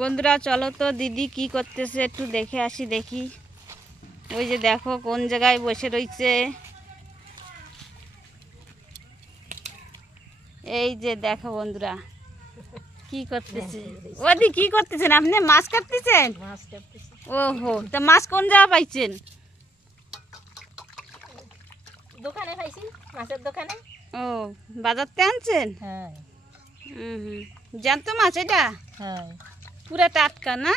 বন্ধুরা চলো তো দিদি কি করতেছে একটু দেখে আসি। দেখি ওই যে দেখো কোন জায়গায় বসে রয়েছে। এই যে দেখো বন্ধুরা কি করতেছে। ওদি কি করতেছেন আপনি? মাছ কাটতেছেন? ওহো, তা মাছ কোন জায়গা পাইছেন? দোকানে পাইছি, মাছের দোকানে। ও, বাজারতে আনছেন? হ্যাঁ। জ্যান্ত মাছ এটা? হ্যাঁ। পুরা টাটকা না?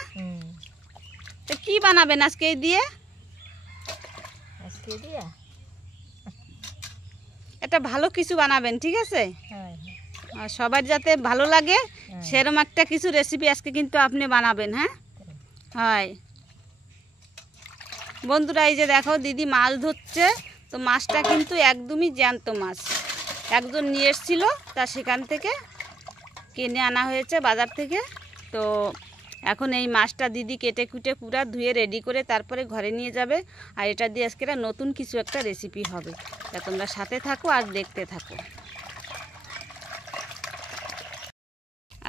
তো কি বানাবেন আজকে এই দিয়ে? আজকে দিয়া এটা ভালো কিছু বানাবেন, ঠিক আছে? হ্যাঁ। আর সবার যাতে ভালো লাগে সেরকম একটা কিছু রেসিপি আজকে কিন্তু আপনি বানাবেন। হ্যাঁ হয় বন্ধুরা, এই যে দেখো দিদি মাছ ধরছে। তো মাছটা কিন্তু একদমই জ্যান্ত মাছ। একজন নিয়ে এসেছিল, তা সেখান থেকে কিনে আনা হয়েছে বাজার থেকে। তো এখন এই মাছটা দিদি কেটে কুটে পুরা ধুয়ে রেডি করে তারপরে ঘরে নিয়ে যাবে। আর এটা দিয়ে আজকে নতুন কিছু একটা রেসিপি হবে। তা তোমরা সাথে থাকো আর দেখতে থাকো।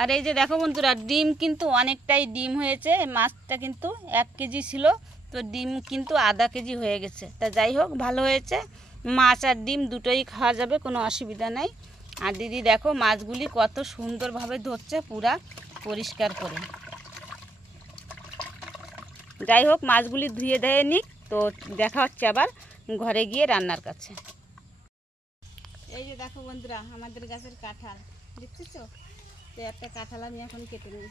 আর এই যে দেখো বন্ধুরা, ডিম কিন্তু অনেকটাই ডিম হয়েছে। মাছটা কিন্তু 1 কেজি ছিল, তো ডিম কিন্তু আধা কেজি হয়ে গেছে। তা যাই হোক, ভালো হয়েছে। মাছ আর ডিম দুটোই খাওয়া যাবে, কোনো অসুবিধা নাই। আর দিদি দেখো মাছগুলি কত সুন্দরভাবে ধরছে, পুরা পরিষ্কার করে। যাই হোক, মাছগুলি ধুয়ে দেয় নিক। তো দেখা হচ্ছে আবার ঘরে গিয়ে রান্নার কাছে। এই যে দেখো বন্ধুরা, আমাদের গাছের কাঁঠাল দেখতেছো? তো একটা কাঁঠাল আমি এখন কেটে নিই।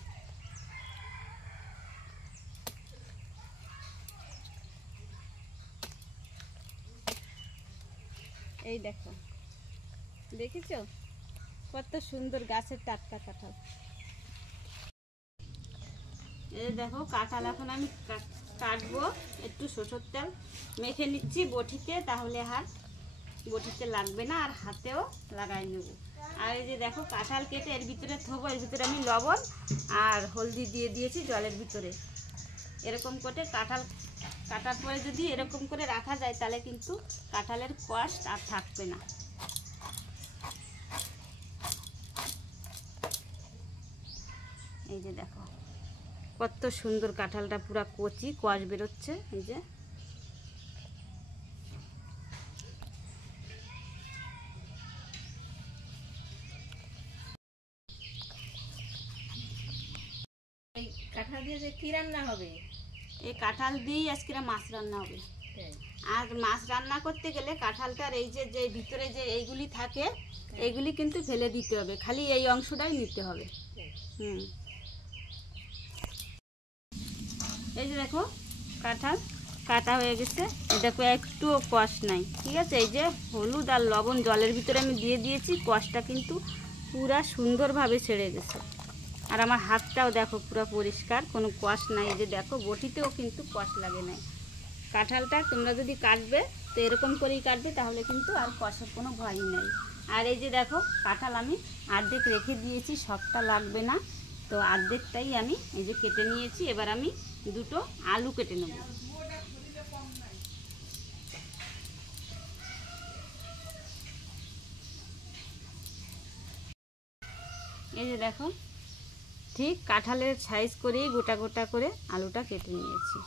এই দেখো, দেখেছো কত সুন্দর গাছের টাটকা কাঁঠাল। এই দেখো কাঁঠাল এখন আমি কাটবো। একটু সরষের তেল মেখে নিচ্ছি বটিতে, তাহলে আর বটিতে লাগবে না, আর হাতেও লাগাই নেব। আর এই যে দেখো কাঁঠাল কেটে এর ভিতরে থবো। এর ভিতরে আমি লবণ আর হলদি দিয়ে দিয়েছি জলের ভিতরে। এরকম করে কাঁঠাল কাটার পরে যদি এরকম করে রাখা যায়, তাহলে কিন্তু কাঁঠালের কষ আর থাকবে না। এই যে দেখো কত সুন্দর কাঁঠালটা, পুরা কচি, কষ বেরোচ্ছে। এই যে এই কাঁঠাল দিয়ে যে কি রান্না হবে? এই কাঁঠাল দিয়েই আজকে মাছ রান্না হবে। আর মাছ রান্না করতে গেলে কাঁঠালটার এই যে যে ভিতরে যে এইগুলি থাকে, এইগুলি কিন্তু ফেলে দিতে হবে, খালি এই অংশটাই নিতে হবে। এই যে দেখো কাঁঠাল কাটা হয়ে গেছে। দেখো একটুও কষ নাই, ঠিক আছে? এই যে হলুদ আর লবণ জলের ভিতরে আমি দিয়ে দিয়েছি, কষটা কিন্তু পুরা সুন্দরভাবে ছেড়ে গেছে। আর আমার হাতটাও দেখো পুরো পরিষ্কার, কোনো কষ নাই। এই যে দেখো বটিতেও কিন্তু কষ লাগে নাই। কাঁঠালটা তোমরা যদি কাটবে তো এরকম করেই কাটবে, তাহলে কিন্তু আর কষের কোনো ভয়ই নাই। আর এই যে দেখো কাঁঠাল আমি অর্ধেক রেখে দিয়েছি, সবটা লাগবে না। তো অর্ধেকটাই আমি এই যে কেটে নিয়েছি। এবার আমি দুটো আলু কেটে নেব। এই যে দেখো ঠিক কাঁঠালের সাইজ করেই গোটা গোটা করে আলুটা কেটে নিয়েছি।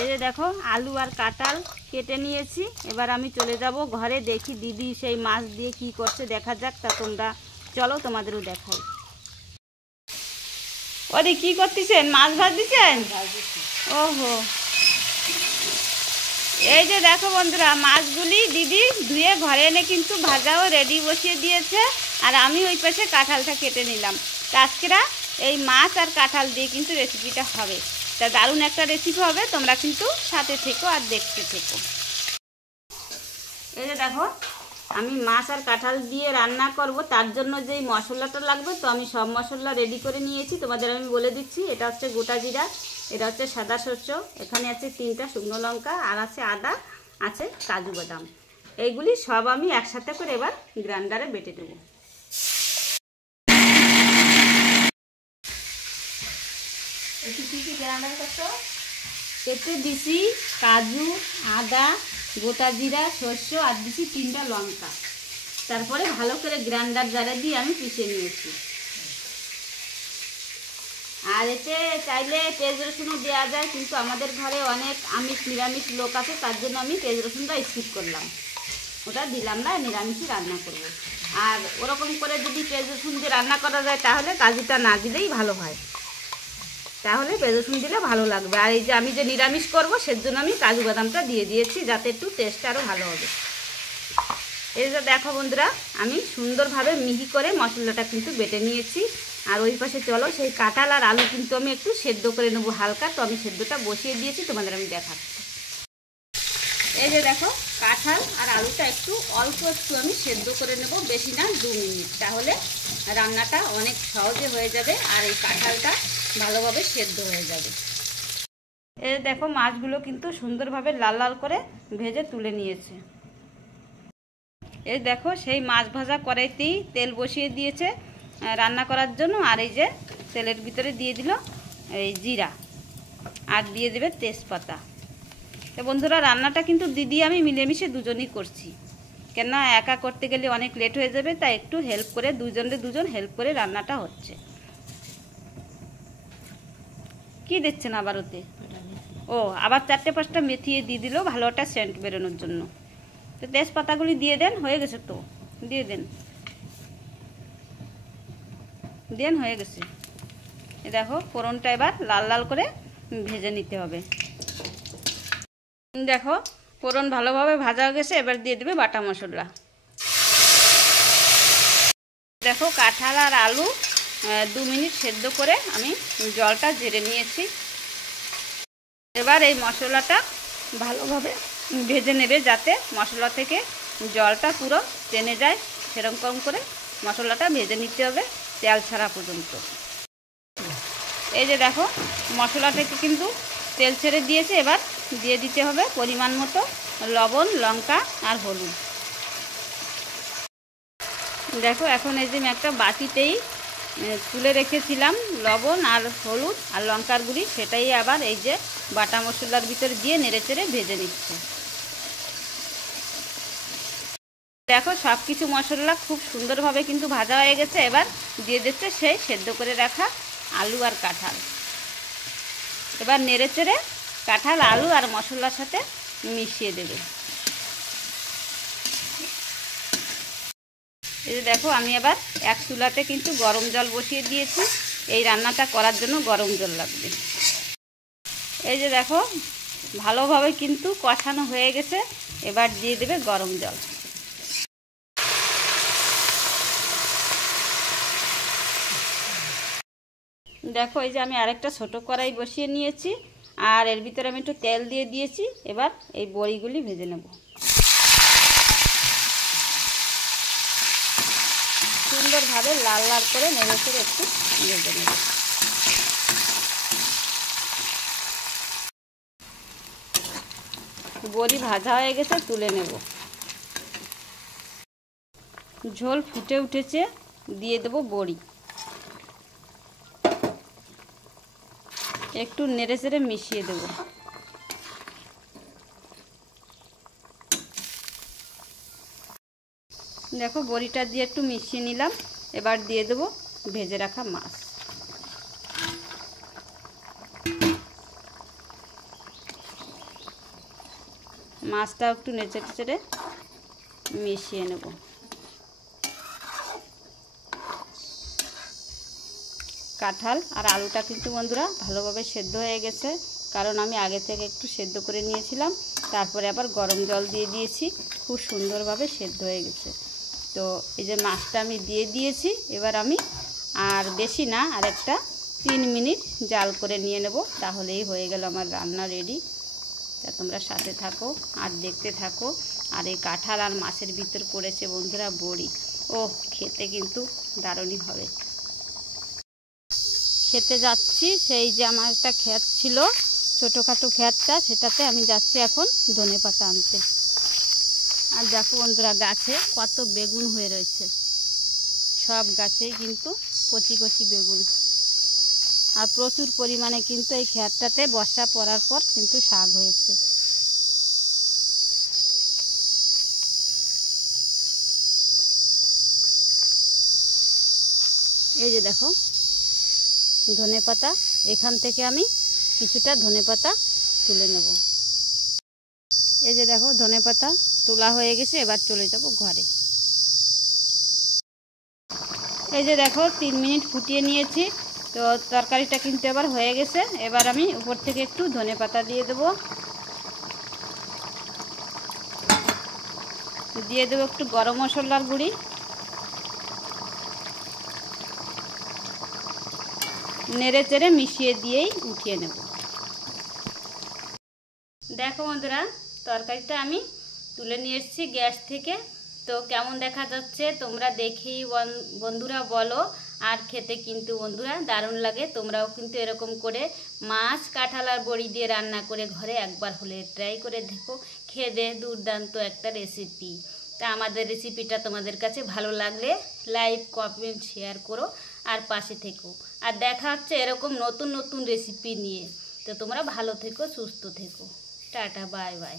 এই যে দেখো আলু আর কাঁঠাল কেটে নিয়েছি। এবার আমি চলে যাব ঘরে, দেখি দিদি সেই মাছ দিয়ে কি করছে, দেখা যাক। তা তোমরা চলো, তোমাদেরও দেখাই। ওদি কি করতেছেন? মাছ ভাজতেছেন? ওহো, এই যে দেখো বন্ধুরা, মাছগুলি দিদি ধুয়ে ঘরে এনে কিন্তু ভাজাও রেডি বসিয়ে দিয়েছে। আর আমি ওই পাশে কাঁঠালটা কেটে নিলাম। তা আজকেরা এই মাছ আর কাঁঠাল দিয়ে কিন্তু রেসিপিটা হবে। তা দারুণ একটা রেসিপি হবে, তোমরা কিন্তু সাথে থেকো আর দেখতে থেকো। এই যে দেখো আমি মাছ আর কাঁঠাল দিয়ে রান্না করব, তার জন্য যেই মশলাটা লাগবে, তো আমি সব মশলা রেডি করে নিয়েছি। তোমাদের আমি বলে দিচ্ছি, এটা হচ্ছে গোটা জিরা, এটা হচ্ছে সাদা শস্য, এখানে আছে 3টা শুকনো লঙ্কা, আর আছে আদা, আছে কাজু বাদাম। এইগুলি সব আমি একসাথে করে এবার গ্রাইন্ডারে বেটে দেবো। এতে দিছি কাজু, আদা, গোটা জিরা, শস্য, আর দিছি 3টা লঙ্কা। তারপরে ভালো করে গ্রাইন্ডার জারে দিয়ে আমি পিষে নিয়েছি। আর এতে চাইলে পেঁয়াজ রসুনও দেওয়া যায়, কিন্তু আমাদের ঘরে অনেক আমিষ নিরামিষ লোক আছে, তার জন্য আমি পেঁয়াজ রসুনটা স্কিপ করলাম, ওটা দিলাম না, নিরামিষই রান্না করব। আর ওরকম করে যদি পেঁয়াজ রসুন দিয়ে রান্না করা যায় তাহলে কাজুটা না দিলেই ভালো হয়, তাহলে পেঁয়াজ রসুন দিলে ভালো লাগবে। আর এই যে আমি যে নিরামিষ করব সেজন্য আমি কাজু বাদামটা দিয়ে দিয়েছি, যাতে একটু টেস্ট আরও ভালো হবে। এই যে দেখো বন্ধুরা, আমি সুন্দরভাবে মিহি করে মশলাটা কিন্তু বেটে নিয়েছি। আর ওই পাশে চলো, সেই কাঁঠাল আর আলু কিন্তু আমি একটু সেদ্ধ করে নেবো হালকা, তো আমি সেদ্ধটা বসিয়ে দিয়েছি, তোমাদের আমি দেখাচ্ছি। এই যে দেখো, কাঁঠাল আর আলুটা একটু অল্প একটু আমি সেদ্ধ করে নেব, বেশি না, 2 মিনিট, তাহলে রান্নাটা অনেক সহজে হয়ে যাবে আর এই কাঁঠালটা ভালোভাবে সেদ্ধ হয়ে যাবে। এই দেখো, মাছগুলো কিন্তু সুন্দরভাবে লাল লাল করে ভেজে তুলে নিয়েছে। এই দেখো, সেই মাছ ভাজা কড়াইতেই তেল বসিয়ে দিয়েছে রান্না করার জন্য। আর এই যে তেলের ভিতরে দিয়ে দিল এই জিরা, আর দিয়ে দেবে তেজপাতা। তো বন্ধুরা, রান্নাটা কিন্তু দিদি আমি মিলেমিশে দুজনই করছি, কেন একা করতে গেলে অনেক লেট হয়ে যাবে, তাই একটু হেল্প করে, দুজন হেল্প করে রান্নাটা হচ্ছে। কি দিচ্ছেন আবার ওতে? ও, আবার 4-5টা মেথি দিয়ে দিল ভালো একটা সেন্ট বেরোনোর জন্য। তো তেজপাতাগুলি দিয়ে দেন, হয়ে গেছে তো, দিয়ে দেন, হয়ে গেছে। এই দেখো, ফোড়নটা এবার লাল লাল করে ভেজে নিতে হবে। দেখো, ফোড়ন ভালোভাবে ভাজা হয়ে গেছে, এবার দিয়ে দেবে বাটা মশলা। দেখো, কাঁঠাল আর আলু 2 মিনিট সেদ্ধ করে আমি জলটা ঝেড়ে নিয়েছি। এবার এই মশলাটা ভালোভাবে ভেজে নেবে, যাতে মশলা থেকে জলটা পুরো টেনে যায়, সেরকম করে মশলাটা ভেজে নিতে হবে তেল ছাড়া পর্যন্ত। এই যে দেখো, মশলা থেকে কিন্তু তেল ছেড়ে দিয়েছে, এবার দিয়ে দিতে হবে পরিমাণ মতো লবণ, লঙ্কা আর হলুদ। দেখো, এখন এই যে আমি একটা বাটিতেই তুলে রেখেছিলাম লবণ আর হলুদ আর লঙ্কার গুঁড়ি, সেটাই আবার এই যে বাটা মশলার ভিতরে দিয়ে নেড়েচেড়ে ভেজে নিচ্ছে। দেখো, সব কিছু মশলা খুব সুন্দরভাবে কিন্তু ভাজা হয়ে গেছে। এবার দিয়ে দিচ্ছে সেই সেদ্ধ করে রাখা আলু আর কাঁঠাল। এবার নেড়েচেড়ে কাঁঠাল, আলু আর মশলার সাথে মিশিয়ে দেবে। এই যে দেখো, আমি এবার এক চুলাতে কিন্তু গরম জল বসিয়ে দিয়েছি, এই রান্নাটা করার জন্য গরম জল লাগবে। এই যে দেখো, ভালোভাবে কিন্তু কষানো হয়ে গেছে, এবার দিয়ে দেবে গরম জল। দেখো, এই যে আমি আরেকটা ছোট কড়াই বসিয়ে নিয়েছি, আর এর ভিতরে আমি একটু তেল দিয়ে দিয়েছি। এবার এই বড়িগুলি ভেজে নেব, সুন্দরভাবে লাল লাল করে নেড়ে চেড়ে একটু ভেজে নেব। বড়ি ভাজা হয়ে গেছে, তুলে নেব। ঝোল ফুটে উঠেছে, দিয়ে দেব বড়ি, একটু নেড়ে চেড়ে মিশিয়ে দেব। দেখো, বড়িটা দিয়ে একটু মিশিয়ে নিলাম, এবার দিয়ে দেব ভেজে রাখা মাছ। মাছটাও একটু নেড়ে চেড়ে মিশিয়ে নেব। কাঁঠাল আর আলুটা কিন্তু বন্ধুরা ভালোভাবে সেদ্ধ হয়ে গেছে, কারণ আমি আগে থেকে একটু সেদ্ধ করে নিয়েছিলাম, তারপরে আবার গরম জল দিয়ে দিয়েছি, খুব সুন্দরভাবে সেদ্ধ হয়ে গেছে। তো এই যে মাছটা আমি দিয়ে দিয়েছি, এবার আমি আর বেশি না, আর একটা 3 মিনিট জাল করে নিয়ে নেব, তাহলেই হয়ে গেল আমার রান্না রেডি। তা তোমরা সাথে থাকো আর দেখতে থাকো। আর এই কাঁঠাল আর মাছের ভিতর পড়েছে বন্ধুরা বড়ি, ও খেতে কিন্তু দারুণই হবে। খেতে যাচ্ছি, সেই যে আমার একটা ক্ষেত ছিল, ছোটোখাটো ক্ষেতটা, সেটাতে আমি যাচ্ছি এখন ধনেপাতা আনতে। আর দেখো বন্ধুরা, গাছে কত বেগুন হয়ে রয়েছে, সব গাছেই কিন্তু কচি কচি বেগুন। আর প্রচুর পরিমাণে কিন্তু এই ক্ষেতটাতে বর্ষা পড়ার পর কিন্তু শাক হয়েছে। এই যে দেখো, ধনেপাতা এখান থেকে আমি কিছুটা ধনেপাতা তুলে নেব। এই যে দেখো ধনেপাতা তোলা হয়ে গেছে, এবার চলে যাব ঘরে। এই যে দেখো 3 মিনিট ফুটিয়ে নিয়েছি, তো তরকারিটা কিন্তু এবার হয়ে গেছে। এবার আমি উপর থেকে একটু ধনেপাতা দিয়ে দেবো, একটু গরম মশলার গুঁড়ি, নেড়ে চেড়ে মিশিয়ে দিয়েই উঠিয়ে নেব। দেখো বন্ধুরা, তরকারিটা আমি তুলে নিয়ে এসেছি গ্যাস থেকে। তো কেমন দেখা যাচ্ছে তোমরা দেখেই বন্ধুরা বলো। আর খেতে কিন্তু বন্ধুরা দারুণ লাগে। তোমরাও কিন্তু এরকম করে মাছ, কাঁঠাল আর বড়ি দিয়ে রান্না করে ঘরে একবার হলে ট্রাই করে দেখো, খেয়ে দুর্দান্ত একটা রেসিপি। তা আমাদের রেসিপিটা তোমাদের কাছে ভালো লাগলে লাইক, কমেন্ট, শেয়ার করো আর পাশে থেকো। আর দেখা হচ্ছে এরকম নতুন নতুন রেসিপি নিয়ে। তো তোমরা ভালো থেকো, সুস্থ থেকো। Tata, bye bye.